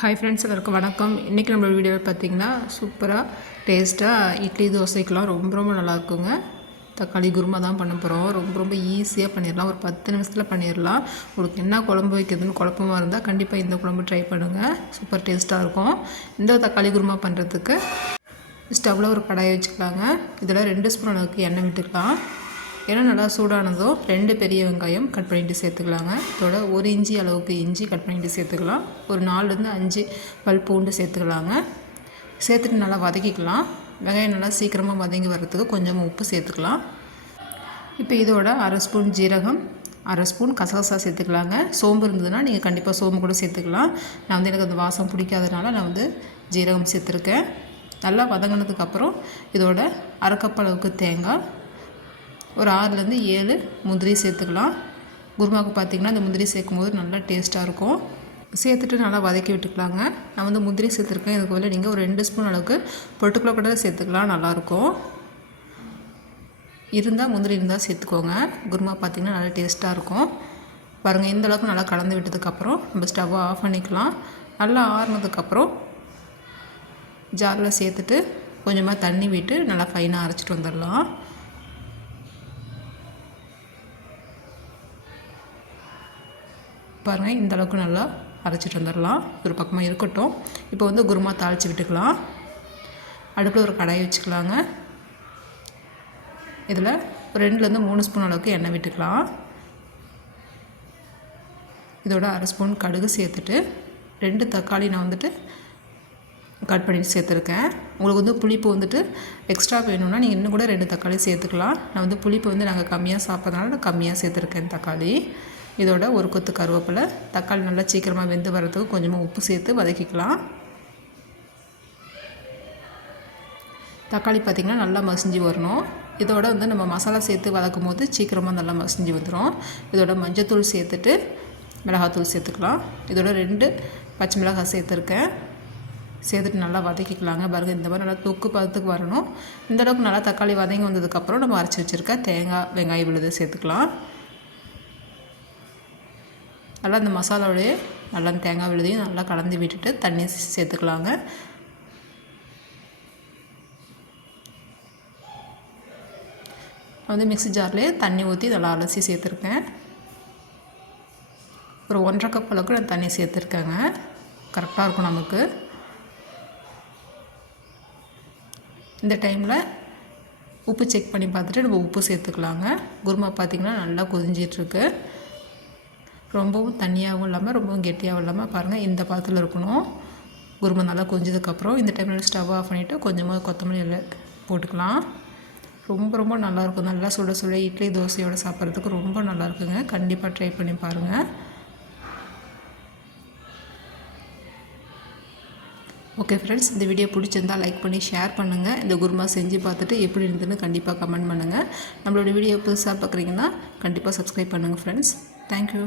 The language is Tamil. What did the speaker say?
ஹாய் ஃப்ரெண்ட்ஸ் எல்லாருக்கும் வணக்கம். இன்றைக்கி நம்மளோட வீடியோவில் பார்த்தீங்கன்னா சூப்பராக டேஸ்ட்டாக இட்லி தோசைக்கெலாம் ரொம்ப ரொம்ப நல்லாயிருக்குங்க தக்காளி குருமா தான் பண்ண போகிறோம் ரொம்ப ரொம்ப ஈஸியாக பண்ணிடலாம் ஒரு பத்து நிமிஷத்தில் பண்ணிடலாம் உங்களுக்கு என்ன குழம்பு வைக்கிறதுன்னு குழப்பமா இருந்தால் கண்டிப்பாக இந்த குழம்பு ட்ரை பண்ணுங்கள் சூப்பர் டேஸ்ட்டாக இருக்கும். இந்த தக்காளி குருமா பண்ணுறதுக்கு ஸ்டவ்வில் ஒரு கடாயை வச்சுக்கலாங்க. இதில் ரெண்டு ஸ்பூன் அளவுக்கு எண்ணெய் விட்டுக்கலாம். ஏன்னா நல்லா சூடானதோ ரெண்டு பெரிய வெங்காயம் கட் பண்ணிட்டு சேர்த்துக்கலாங்க. இதோட ஒரு இஞ்சி அளவுக்கு இஞ்சி கட் பண்ணிட்டு சேர்த்துக்கலாம். ஒரு நாலுலேருந்து அஞ்சு பல் பூண்டு சேர்த்துக்கலாங்க. சேர்த்துட்டு நல்லா வதக்கிக்கலாம். வெங்காயம் நல்லா சீக்கிரமாக வதங்கி வர்றதுக்கு கொஞ்சமாக உப்பு சேர்த்துக்கலாம். இப்போ இதோட அரை ஸ்பூன் ஜீரகம் அரை ஸ்பூன் கசகசா சேர்த்துக்கலாங்க. சோம்பு இருந்ததுன்னா நீங்கள் கண்டிப்பாக சோம்பு கூட சேர்த்துக்கலாம். நான் வந்து எனக்கு அந்த வாசம் பிடிக்காதனால நான் வந்து ஜீரகம் சேர்த்துருக்கேன். நல்லா வதங்கினதுக்கப்புறம் இதோட அரைக்கப்பளவுக்கு அளவுக்கு தேங்காய் ஒரு ஆறுலேருந்து ஏழு முந்திரி சேர்த்துக்கலாம். குருமாவுக்கு பார்த்திங்கன்னா அந்த முந்திரி சேர்க்கும் போது நல்லா டேஸ்ட்டாக இருக்கும். சேர்த்துட்டு நல்லா வதக்கி விட்டுக்கலாங்க. நான் வந்து முந்திரி சேர்த்துருக்கேன். இதுக்கு பதில் நீங்கள் ஒரு ரெண்டு ஸ்பூன் அளவுக்கு பொட்டுக்குள்ள கூட சேர்த்துக்கலாம். நல்லாயிருக்கும் இருந்தால் முந்திரி இருந்தால் சேர்த்துக்கோங்க. குருமா பார்த்திங்கன்னா நல்லா டேஸ்ட்டாக இருக்கும். பாருங்கள் இந்த அளவுக்கு நல்லா கலந்து விட்டதுக்கப்புறம் நம்ம ஸ்டவ்வை ஆஃப் பண்ணிக்கலாம். நல்லா ஆறுனதுக்கப்புறம் ஜாரில் சேர்த்துட்டு கொஞ்சமாக தண்ணி விட்டு நல்லா ஃபைனாக அரைச்சிட்டு வந்துடலாம். பாருங்கள் இந்த அளவுக்கு நல்லா அரைச்சிட்டு வந்துடலாம். ஒரு பக்கமாக இருக்கட்டும். இப்போ வந்து குருமா தாளித்து விட்டுக்கலாம். அடுப்பில் ஒரு கடாயை வச்சுக்கலாங்க. இதில் ஒரு ரெண்டுலேருந்து மூணு ஸ்பூன் அளவுக்கு எண்ணெய் விட்டுக்கலாம். இதோட அரை ஸ்பூன் கடுகு சேர்த்துட்டு ரெண்டு தக்காளி நான் வந்துட்டு கட் பண்ணி சேர்த்துருக்கேன். உங்களுக்கு வந்து புளிப்பு வந்துட்டு எக்ஸ்ட்ரா வேணும்னா நீங்கள் இன்னும் கூட ரெண்டு தக்காளி சேர்த்துக்கலாம். நான் வந்து புளிப்பு வந்து நாங்கள் கம்மியாக சாப்பிட்றதுனால நான் கம்மியாக சேர்த்துருக்கேன் தக்காளி. இதோட ஒரு கொத்து கருவேப்பிலை தக்காளி நல்லா சீக்கிரமாக வெந்து வர்றதுக்கு கொஞ்சமாக உப்பு சேர்த்து வதக்கிக்கலாம். தக்காளி பார்த்திங்கன்னா நல்லா மசிஞ்சு வரணும். இதோட வந்து நம்ம மசாலா சேர்த்து வதக்கும் போது சீக்கிரமாக நல்லா மசிஞ்சு வந்துடும் இதோட மஞ்சத்தூள் சேர்த்துட்டு மிளகாத்தூள் சேர்த்துக்கலாம். இதோட ரெண்டு பச்சை மிளகாய் சேர்த்துருக்கேன். சேர்த்துட்டு நல்லா வதக்கிக்கலாங்க. பாருங்கள் இந்த மாதிரி நல்லா தொக்கு பதத்துக்கு வரணும். இந்த அளவுக்கு நல்லா தக்காளி வதங்கி வந்ததுக்கப்புறம் நம்ம அரைச்சி வச்சுருக்க தேங்காய் வெங்காயம் விழுது சேர்த்துக்கலாம். நல்லா இந்த மசாலாவோடைய நல்லா தேங்காய் விழுதையும் நல்லா கலந்து விட்டுட்டு தண்ணி சேர்த்துக்கலாங்க. வந்து மிக்ஸி ஜார்லேயே தண்ணி ஊற்றி நல்லா அலசி சேர்த்துருக்கேன். ஒரு ஒன்றரை கப் அளவுக்கு நான் தண்ணி சேர்த்துருக்கேங்க. கரெக்டாக இருக்கும் நமக்கு. இந்த டைமில் உப்பு செக் பண்ணி பார்த்துட்டு நம்ம உப்பு சேர்த்துக்கலாங்க. குருமா பார்த்திங்கன்னா நல்லா கொதிஞ்சிட்ருக்கு ரொம்பவும் தண்ணியாகவும் இல்லாமல் ரொம்பவும் கெட்டியாகவும் இல்லாமல் பாருங்கள் இந்த பாத்திரத்தில் இருக்கணும். குருமா நல்லா கொஞ்சதுக்கப்புறம் இந்த டைமில் ஸ்டவ் ஆஃப் பண்ணிவிட்டு கொஞ்சமாக கொத்தமல்லி போட்டுக்கலாம். ரொம்ப ரொம்ப நல்லாயிருக்கும் நல்லா சுட சுட இட்லி தோசையோடு சாப்பிட்றதுக்கு ரொம்ப நல்லாயிருக்குங்க கண்டிப்பாக ட்ரை பண்ணி பாருங்கள் ஓகே ஃப்ரெண்ட்ஸ் இந்த வீடியோ பிடிச்சிருந்தால் லைக் பண்ணி ஷேர் பண்ணுங்கள் இந்த குருமா செஞ்சு பார்த்துட்டு எப்படி இருந்ததுன்னு கண்டிப்பாக கமெண்ட் பண்ணுங்கள் நம்மளோட வீடியோ புதுசாக பார்க்குறீங்கன்னா கண்டிப்பாக சப்ஸ்கிரைப் பண்ணுங்கள் ஃப்ரெண்ட்ஸ் தேங்க்யூ